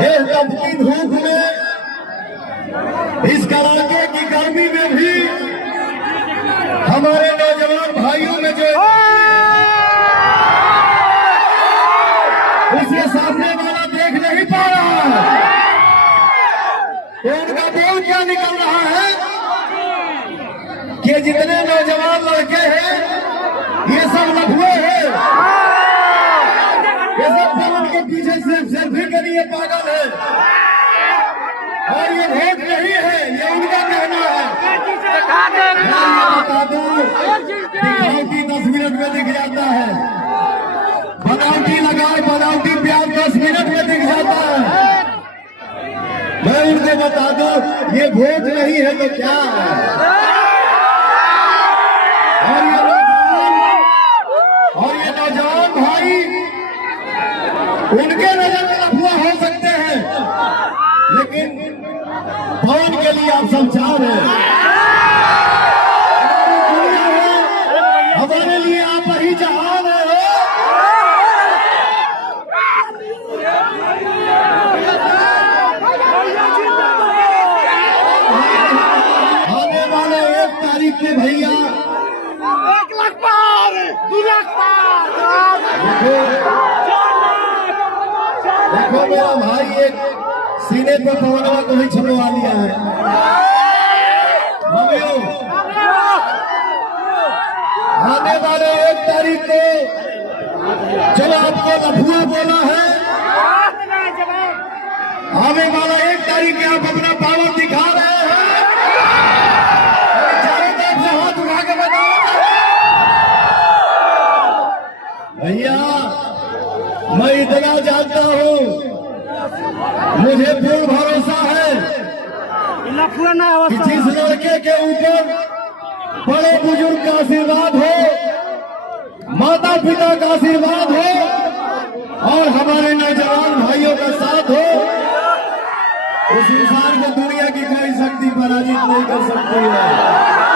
ये तपती धूप में, इस कड़ाके की गर्मी में भी हमारे नौजवान भाइयों में जो उसे सामने वाला देख नहीं पा रहा है, तो उनका बोल क्या निकल रहा है कि जितने नौजवान लड़के हैं ये सब लफुए हैं, ये सब उनके पीछे से सेल्फी के लिए पागल है और ये वोट नहीं है, ये उनका कहना है। मैं बता दूं, दिखावटी 10 मिनट में दिख जाता है, बनावटी लगाए बनावटी प्यार 10 मिनट में दिख जाता है। मैं उनको बता दूं ये वोट नहीं है तो क्या है। और ये नौजवान भाई उनके नजर में लफुआ हो सकते हैं, लेकिन कौन के लिए आप सब चार हैं, हमारे लिए आप ही जहान है। आने वाले 1 तारीख के भैया 1 लाख पार, 2 लाख पार। देखो मेरा भाई एक सीने पे पवनवा को ही छुड़वा लिया है। आने वाले 1 तारीख को जो आपको लफुआ बोला है, आने वाला 1 तारीख के आप अपना पावर दिखा रहे हैं। चारों तरफ से हाथ उठा के बताओ भैया, मैं इतना जानता हूँ, मुझे पूर्ण भरोसा है कि जिस लड़के के ऊपर बड़े बुजुर्ग का आशीर्वाद हो, माता पिता का आशीर्वाद हो और हमारे नौजवान भाइयों का साथ हो, उस इंसान को दुनिया की कोई शक्ति पराजित नहीं कर सकती है।